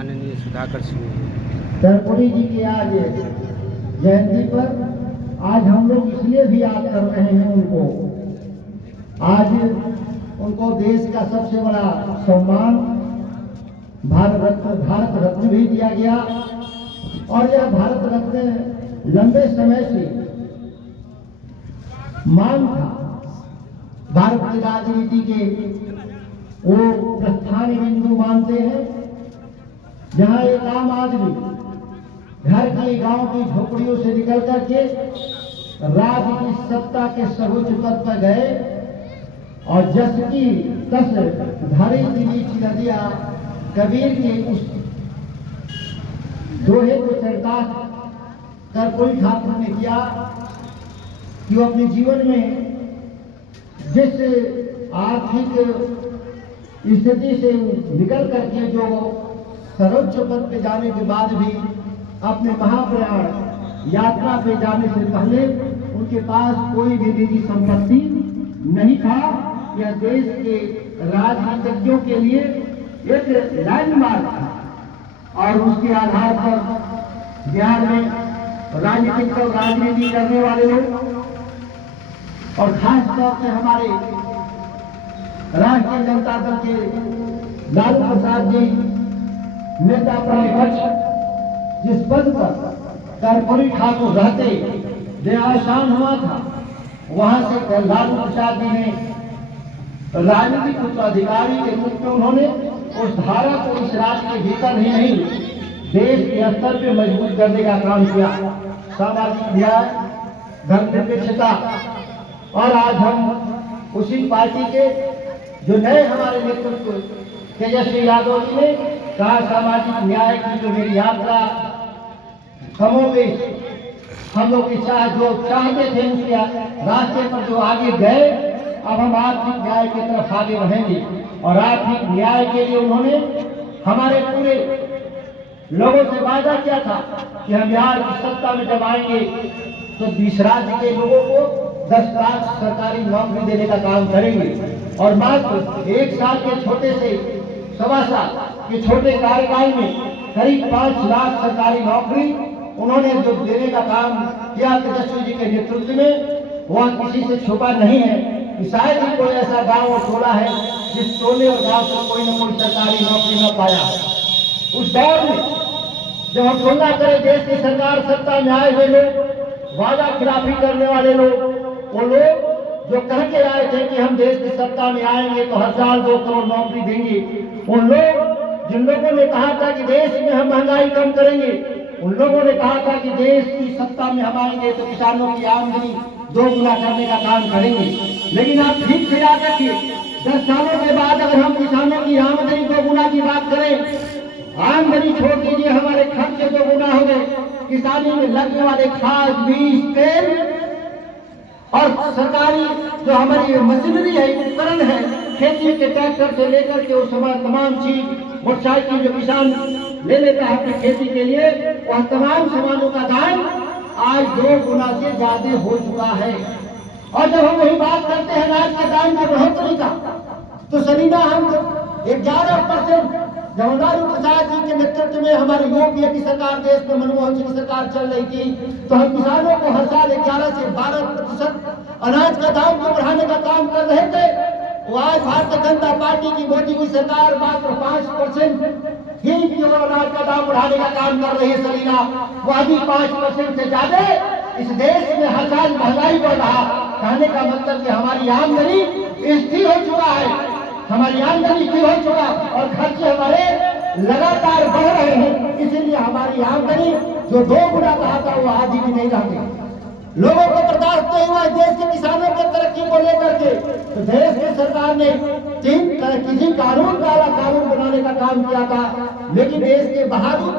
माननीय सुधाकर सिंह कर्पूरी जी की आज जयंती पर आज हम लोग इसलिए भी याद कर रहे हैं उनको। आज उनको देश का सबसे बड़ा सम्मान भारत रत्न भी दिया गया और यह भारत रत्न लंबे समय से मांग था। भारत की राजनीति के वो प्रस्थान बिंदु मानते हैं जहां एक आम आदमी घर की गांव की झोपड़ियों से निकल करके राज्य की सत्ता के सर्वोच्च पद पर गए और जस की तस धारी दिली नदियां कबीर के उस दोहे को चरितार्थ कर्पूरी ठाकुर ने किया कि वो अपने जीवन में जिस आर्थिक स्थिति से निकल करके जो सर्वोच्च पद पे जाने के बाद भी अपने महाप्रयाण यात्रा पे जाने से पहले उनके पास कोई भी निजी संपत्ति नहीं था। यह देश के राजनीतिज्ञों के लिए एक लैंडमार्क था और उसके आधार पर बिहार में राजनीति करने वाले लोग और खास तौर से हमारे राष्ट्रीय जनता दल के लालू प्रसाद जी नेता प्रतिपक्ष जिस पद पर कर्पूरी ठाकुर रहते देहावसान हुआ था, वहां से लालू प्रसाद जी ने राजनीतिक उत्तराधिकारी के रूप में उन्होंने उस धारा को इस राज्य के भीतर ही नहीं देश के स्तर पर मजबूत करने का काम किया। सामाजिक न्याय, धर्मनिरपेक्षता और आज हम उसी पार्टी के जो नए हमारे नेतृत्व तेजस्वी यादव जी ने कहा सामाजिक न्याय की जो मेरी यात्रा कमोबेश हम लोग की जो चाहते थे उसके रास्ते पर जो आगे गए, अब हम आर्थिक न्याय की तरफ आगे बढ़ेंगे और आर्थिक न्याय के लिए उन्होंने हमारे पूरे लोगों से वादा किया था कि हम बिहार की सत्ता में जब आएंगे तो 20 राज्य के लोगों को 10 लाख सरकारी नौकरी देने का काम करेंगे और मात्र 1 साल के छोटे से 1.25 साल के छोटे कार्यकाल में करीब 5 लाख सरकारी नौकरी उन्होंने जो देने का काम किया तेजस्वी जी के नेतृत्व में, वह किसी से छुपा नहीं है कि शायद ही कोई ऐसा गांव और टोला है जिस टोले और गांव को कोई न कोई सरकारी नौकरी न पाया। उस दौर में जब हम तुलना करें देश की सरकार सत्ता में आए हुए लोग, वादा खिलाफी करने वाले लोग, वो लोग जो कह के आए थे कि हम देश की सत्ता में आएंगे तो हर साल 2 करोड़ नौकरी देंगे, उन लोग जिन लोगों ने कहा था कि देश में हम महंगाई कम करेंगे, उन लोगों ने कहा था कि देश की सत्ता में हम आएंगे तो किसानों की आमदनी 2 गुना करने का काम करेंगे। लेकिन आप ठीक से याद रखिए 10 सालों के बाद अगर हम किसानों की आमदनी 2 गुना की बात करें, आमदनी छोड़ दीजिए, हमारे खर्चे 2 गुना हो गए, किसानी में लगने वाले खाद, बीज, तेल और सरकारी जो हमारी मशीनरी है, उपकरण है, खेती के ट्रैक्टर से लेकर के उस समय तमाम चीज, मोटरसाइकिल जो किसान ले लेता है अपनी खेती के लिए, वह तमाम सामानों का दाम आज 2 गुना से ज्यादा हो चुका है। और जब हम वही बात करते हैं अनाज के दाम में बढ़ोतरी का, तो सलीना हम 11% जब लालू प्रसाद जी के नेतृत्व में हमारे यूपीए की सरकार, देश में मनमोहन सिंह की सरकार चल रही थी, तो हम किसानों को हर साल 11 से 12% अनाज का दाम को बढ़ाने का काम कर रहे थे। वो आज भारतीय जनता पार्टी की मोदी की सरकार मात्र 5% ही केवल अनाज का दाम बढ़ाने का काम कर रही है। सलीना वो अभी 5% से ज्यादा इस देश में हर साल महंगाई बढ़ रहा। कहने का मतलब कि हमारी आमदनी स्थिर हो चुका है, हमारी आमदनी स्थिर हो चुका और खर्चे हमारे लगातार बढ़ रहे हैं। इसीलिए हमारी आमदनी जो 2 गुना कहा था वो आधी भी नहीं रहती। लोगों को बर्दाश्त नहीं हुआ देश के किसानों की तरक्की को लेकर के, तो देश की सरकार ने 3 किसी कानून काला कानून बनाने का काम किया था। लेकिन देश के बहादुर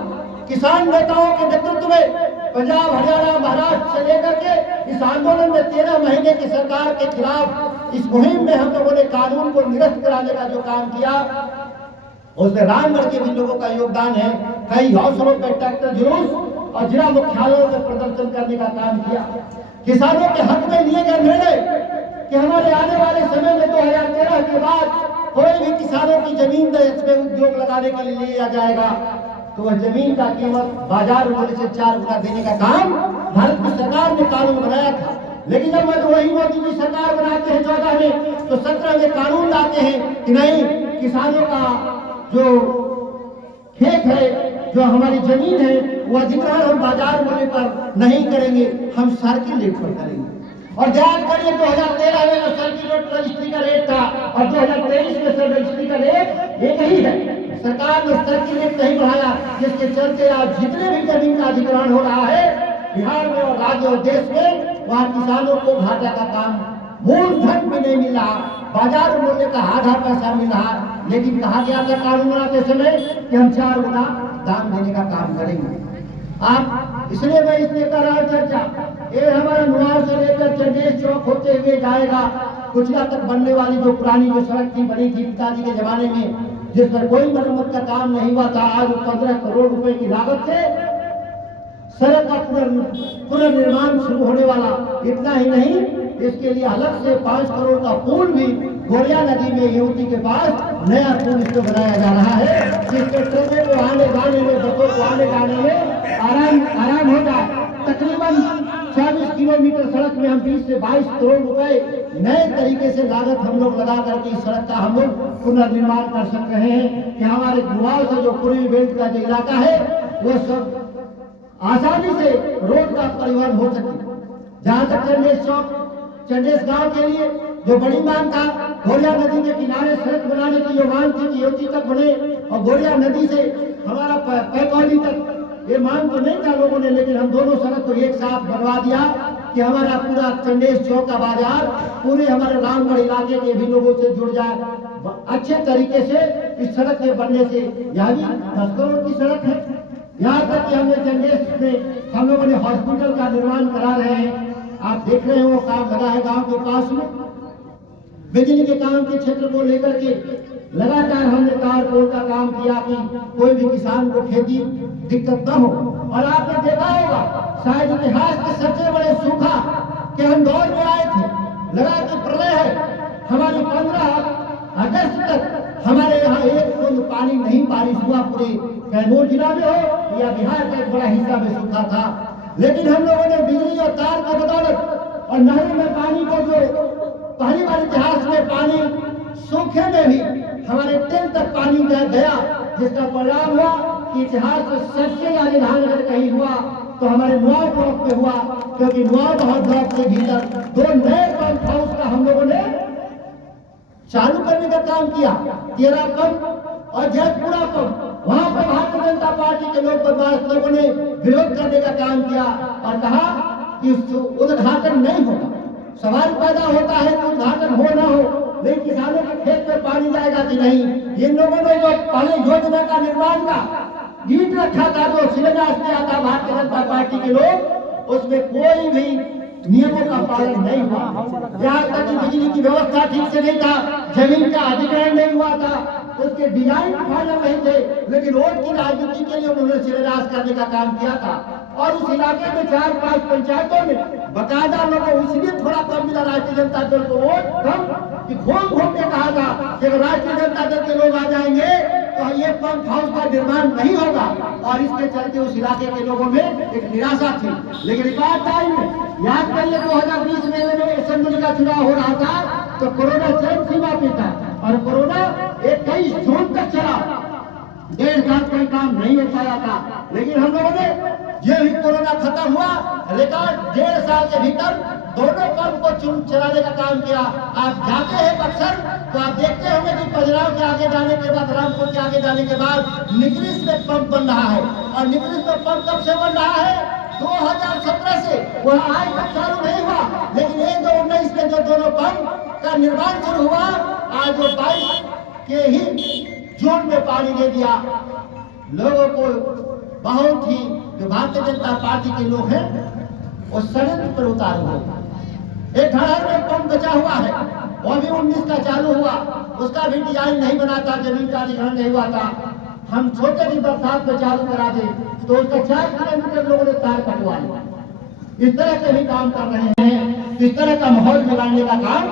किसान नेताओं के नेतृत्व में पंजाब, हरियाणा, महाराष्ट्र से लेकर के इस आंदोलन में 13 महीने की सरकार के खिलाफ इस मुहिम में हम लोगों ने कानून को निरस्त कराने का जो काम किया, उसमें रामगढ़ के भी लोगों का योगदान है। कई हौसलों पर ट्रैक्टर जुलूस और जिला मुख्यालयों में प्रदर्शन करने का काम किया। किसानों के हक में लिए गए निर्णय कि हमारे आने वाले समय में 2013 के बाद कोई भी किसानों की जमीन इसमें उद्योग लगाने के लिए लिया जाएगा तो वह जमीन का कीमत बाजार मूल्य से 4 गुना देने का काम भारत की सरकार ने कानून बनाया था। लेकिन जब वही मोदी जी सरकार बनाते हैं 14 में तो 17 में कानून लाते हैं कि नहीं, किसानों का जो खेत है, जो हमारी जमीन है, वो अधिग्रहण हम बाजार मूल्य पर नहीं करेंगे, हम सर्किल रेट पर करेंगे। और ध्यान करिए 2013 में जो सर्किल रेट रजिस्ट्री का रेट था और 2023 में सब रजिस्ट्री का रेट एक ही है। सरकार ने सर्किल रेट नहीं बढ़ाया, जिसके चलते आज जितने भी जमीन का अधिग्रहण हो रहा है बिहार में और राज्य और देश में, वहाँ किसानों को घाटा का काम मूलधन भी नहीं मिल रहा, बाजार मूल्य का आधा पैसा मिल रहा। लेकिन कहा गया था कानून बनाते समय कि हम 4 गुना दाम देने का काम करेंगे। आप इसलिए मैं इसलिए कर रहा हूँ चर्चा, ये हमारा नुआर से लेकर चंदेश चौक होते हुए जाएगा, कुचिया तक बनने वाली जो पुरानी जो सड़क थी, बनी थी पिताजी के जमाने में, जिस पर कोई मरम्मत का काम नहीं हुआ था, आज 15 करोड़ रुपए की लागत से सड़क का पुनर्निर्माण शुरू होने वाला। इतना ही नहीं, इसके लिए अलग से 5 करोड़ का पुल भी गोरिया नदी में युवती के पास नया पुल इसको बनाया जा रहा है, जिससे ट्रेनों को आने जाने में, बसों को आने जाने में आराम होगा। तकरीबन 40 किलोमीटर सड़क में हम 20 से 22 करोड़ रुपए नए तरीके से लागत हम लोग लगा करके इस सड़क का हम लोग पुनर्निर्माण कर सक रहे हैं कि हमारे गुवाल से जो पूर्वी बेल्ट का जो इलाका है वो सब आसानी से रोड का परिवहन हो सके। जहाँ तक चंदेश चौक, चंदेश गांव के लिए जो बड़ी मांग था, गोरिया नदी के किनारे सड़क बनाने की जो मांग थी कि योती तक बने और गोरिया नदी से हमारा पैकौली तक, ये मांग तो नहीं था लोगों ने, लेकिन हम दोनों सड़क को एक साथ बनवा दिया कि हमारा पूरा चंदेश चौक का बाजार पूरे हमारे रामगढ़ इलाके के भी लोगों से जुड़ जाए अच्छे तरीके से। इस सड़क के बनने से यह भी 10 करोड़ की सड़क है। यहाँ तक कि हमने चंदेश में हम लोगों ने हॉस्पिटल का निर्माण करा रहे हैं, आप देख रहे हैं वो काम लगा है गांव के पास में। बिजली के काम के क्षेत्र को लेकर के लगातार हमने तार पोल का काम किया कि कोई भी किसान को खेती दिक्कत न हो। और आपने देखा होगा शायद इतिहास के सबसे बड़े सूखा के हम दौर में आए थे, लगा कि प्रलय है। हमारी 15 अगस्त तक हमारे यहाँ एक बूंद पानी नहीं बारिश हुआ, पूरे कैमूर जिला में हो या बिहार का एक बड़ा हिस्सा में सूखा था। लेकिन हम लोगों ने बिजली और तार की बदौलत और नहरों में पानी को, जो पहली बार इतिहास में पानी सूखे में भी हमारे टेल तक पानी गया, जिसका परिणाम हुआ कि इतिहास में सबसे ज्यादा धान अगर कहीं हुआ तो हमारे नुआर ब्लॉक में हुआ, क्योंकि नुआर ब्लॉक के भीतर 2 नए पंप हाउस का हम लोगों ने चालू करने का काम किया। 13 पंप और जयपुरा पंप, वहां पर भारतीय जनता पार्टी के लोग बदमाश लोगों ने विरोध करने का काम किया और कहा कि उद्घाटन नहीं होगा। सवाल पैदा होता है कि उद्घाटन हो ना हो, लेकिन किसानों के खेत में पानी जाएगा कि नहीं। इन लोगों ने जो पहले योजना का निर्माण का गीत रखा था, जो शिलान्यास किया था भारतीय जनता पार्टी के लोग, उसमें कोई भी नियमों का पालन नहीं हुआ। यहाँ तक कि बिजली की व्यवस्था ठीक से नहीं था, जमीन का अधिग्रहण नहीं हुआ था, उसके डिजाइन फाइनल नहीं थे, लेकिन वोट की राजनीति के लिए उन्होंने शिलान्यास करने का काम किया था। और उस इलाके में 4-5 पंचायतों में बकायदा लोगों को इसलिए थोड़ा कम मिला राष्ट्रीय जनता दल को वोट कम कि घूम के कहा था कि अगर राष्ट्रीय जनता दल के लोग आ जाएंगे तो ये पंप हाउस का निर्माण नहीं होगा। और इसके चलते उस इलाके के लोगों में एक निराशा थी। लेकिन रिकॉर्ड टाइम में याद करिए 2020 में असेंबली का चुनाव हो रहा था तो कोरोना चरम सीमा पे था और कोरोना 21 जून तक चला, 1.5 साल कोई काम नहीं हो पाया था। लेकिन हम लोगों ने ये भी कोरोना खत्म हुआ, रिकॉर्ड 1.5 साल के भीतर दोनों पंप को चलाने का काम किया। आप जाते हैं अक्सर तो आप देखते होंगे कि पजराव के आगे जाने के बाद, रामपुर के आगे जाने के बाद निकरिस में पंप बन रहा है। और निकरिस में पंप कब से बन रहा है? 2017 से। वह आज तक चालू नहीं हुआ, लेकिन 2019 में जो दोनों पंप का निर्माण शुरू हुआ, आज वो 22 के ही जून में पानी दे दिया। लोगों को बहुत ही, जो भारतीय जनता पार्टी के लोग हैं वो षड्यंत्र पर उतारू हो। एक धड़ार में पंप बचा हुआ है, वो भी 19 का चालू हुआ, उसका भी डिजाइन नहीं बना था, जमीन का अधिग्रहण नहीं हुआ था। हम छोटे भी बरसात में चालू करा दे तो उसका 4 किलोमीटर लोगों ने तार कटवा लिया। इस तरह के भी काम कर रहे हैं, इस तरह का माहौल बिगाड़ने का काम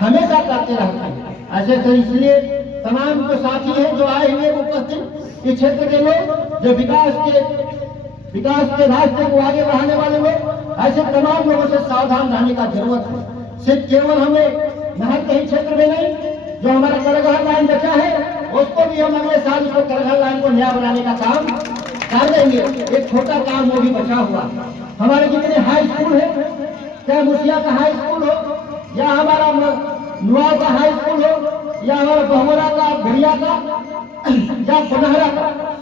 हमेशा करते रहते हैं। ऐसे तो इसलिए तमाम जो साथी हैं जो आए हुए उपस्थित, इस क्षेत्र के लोग जो विकास के रास्ते को आगे बढ़ाने वाले लोग, ऐसे तमाम लोगों से सावधान रहने का जरूरत है। सिर्फ केवल हमें महल के ही क्षेत्र में नहीं, जो हमारा करघर लाइन बचा है उसको भी हम अगले साल उसको करघर लाइन को नया बनाने का काम कर देंगे। एक छोटा काम वो भी बचा हुआ। हमारे जितने हाई स्कूल है, चाहे मुसिया का हाई स्कूल हो या हमारा नुआ का हाई स्कूल हो या हमारा बहुमरा का, भैया का या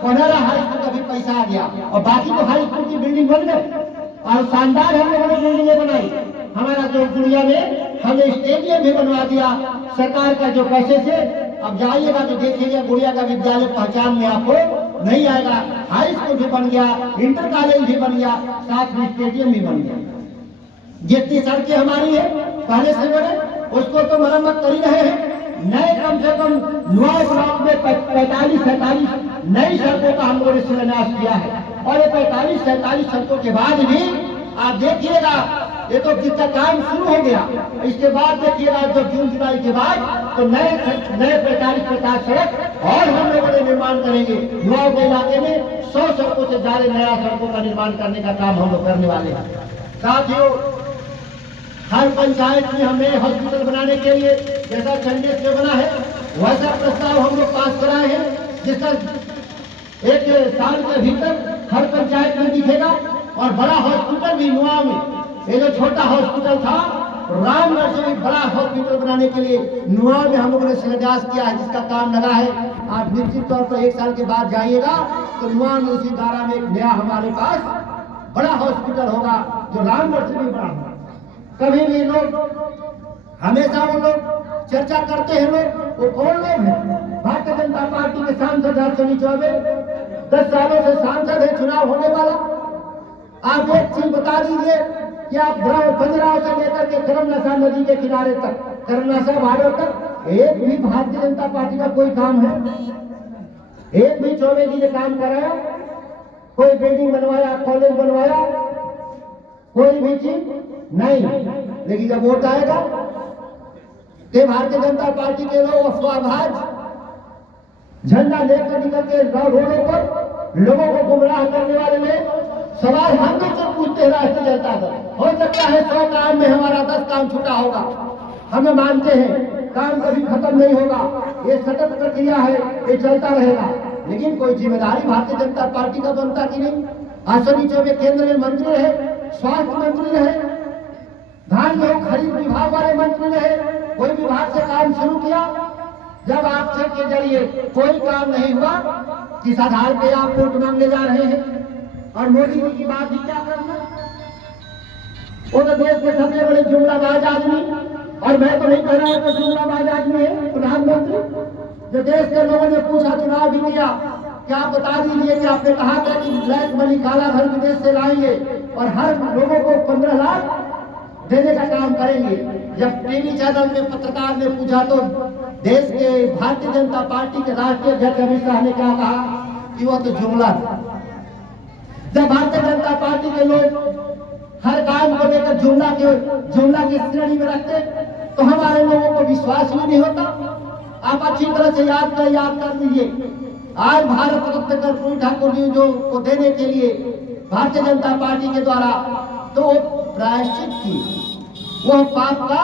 पनहरा हाई स्कूल का भी पैसा आ गया और बाकी तो हाई स्कूल की बिल्डिंग बन गई और शानदार हम लोगों ने बिल्डिंगें बनाई। हमारा जो गुड़िया में हमने स्टेडियम भी बनवा दिया सरकार का जो पैसे से। अब जाइएगा तो देखिएगा गुड़िया का विद्यालय पहचान में आपको नहीं आएगा। हाई स्कूल भी बन गया, इंटर कॉलेज भी बन गया, साथ में स्टेडियम भी बन गया। जितनी सड़कें हमारी है पहले से बने उसको तो मरम्मत कर ही रहे हैं। नए कम से कम 9 ब्लॉक में 45-47 नई सड़कों का हम लोगों ने शिलान्यास किया है और ये 45-47 सड़कों के बाद भी आप देखिएगा ये तो जितना काम शुरू हो गया, इसके बाद देखिएगा जब जून जुलाई के बाद तो नए 45-50 सड़क और हम लोगों ने निर्माण करेंगे। युवाओं के इलाके में 100 सड़कों से ज्यादा नया सड़कों का निर्माण करने का काम हम लोग करने वाले हैं। साथियों, हर पंचायत में हमें हॉस्पिटल बनाने के लिए जैसा चंडीगढ़ में बना है वैसा प्रस्ताव हम लोग पास कराए हैं, जिसका 1 साल के भीतर हर पंचायत में दिखेगा। और बड़ा हॉस्पिटल भी नुआ में, ये जो छोटा हॉस्पिटल था रामगढ़ से भी बड़ा हॉस्पिटल बनाने के लिए नुआ में हम लोगों ने शिलान्यास किया है, जिसका काम लगा है। आप निश्चित तौर पर 1 साल के बाद जाइएगा तो नुआ में उसी गारा में एक नया हमारे पास बड़ा हॉस्पिटल होगा जो रामगढ़ से भी बड़ा होगा। कभी भी लोग हमेशा वो लोग चर्चा करते हैं, लोग वो कौन लोग हैं? भारतीय जनता पार्टी के सांसद अर्चनी चौबे 10 सालों से सांसद है, चुनाव होने वाला। आप एक चीज बता दीजिए कि आप खजुराहो से लेकर के करमनासा नदी के किनारे तक, करमनासा बॉर्डर तक एक भी भारतीय जनता पार्टी का कोई काम है? एक भी चौबे जी ने काम कराया? कोई बिल्डिंग बनवाया, कॉलेज बनवाया? कोई भी चीज नहीं। लेकिन जब वोट आएगा तो भारतीय जनता पार्टी के लोग अफवाहबाज झंडा लेकर निकल के रोडों पर लोगों को गुमराह करने वाले लोग सवाल हम लोग से पूछते हैं राष्ट्रीय जनता दल। हो सकता है 100 काम में हमारा 10 काम छूटा होगा, हमें मानते हैं, काम कभी खत्म नहीं होगा, ये सतत प्रक्रिया है, ये चलता रहेगा। लेकिन कोई जिम्मेदारी भारतीय जनता पार्टी का बनता कि नहीं? अर्चनी चौबे केंद्र में मंत्री रहे, स्वास्थ्य मंत्री रहे, धान गेहूं खरीद विभाग वाले मंत्री रहे, कोई विभाग से काम शुरू किया। जब आपसे के जरिए कोई काम नहीं हुआ, किस आधार पे आप वोट मांगने जा रहे हैं? और मोदी जी की बात ही क्या करना? वो तो देश के सबसे बड़े जुमलाबाज आदमी, और मैं तो नहीं कह रहा हूं कि जुमलाबाज आदमी है प्रधानमंत्री। जो देश के लोगों ने पूछा, चुनाव भी किया, क्या आप बता दीजिए कि आपने कहा था कि ब्लैक मनी, काला धन विदेश से लाएंगे और हर लोगों को 15 लाख देने का काम करेंगे। जब टीवी चैनल में पत्रकार ने पूछा तो देश के भारतीय जनता पार्टी के राष्ट्रीय अध्यक्ष अमित शाह ने क्या कहा कि वो तो जुमला था। जब भारतीय जनता पार्टी के लोग हर काम को लेकर जुमला की श्रेणी में रखते तो हमारे लोगों को विश्वास भी नहीं होता। आप अच्छी तरह से याद कर लीजिए, आज भारत रत्न कर्पूरी ठाकुर जी जो को देने के लिए भारतीय जनता पार्टी के द्वारा तो प्रायश्चित की, वह पाप का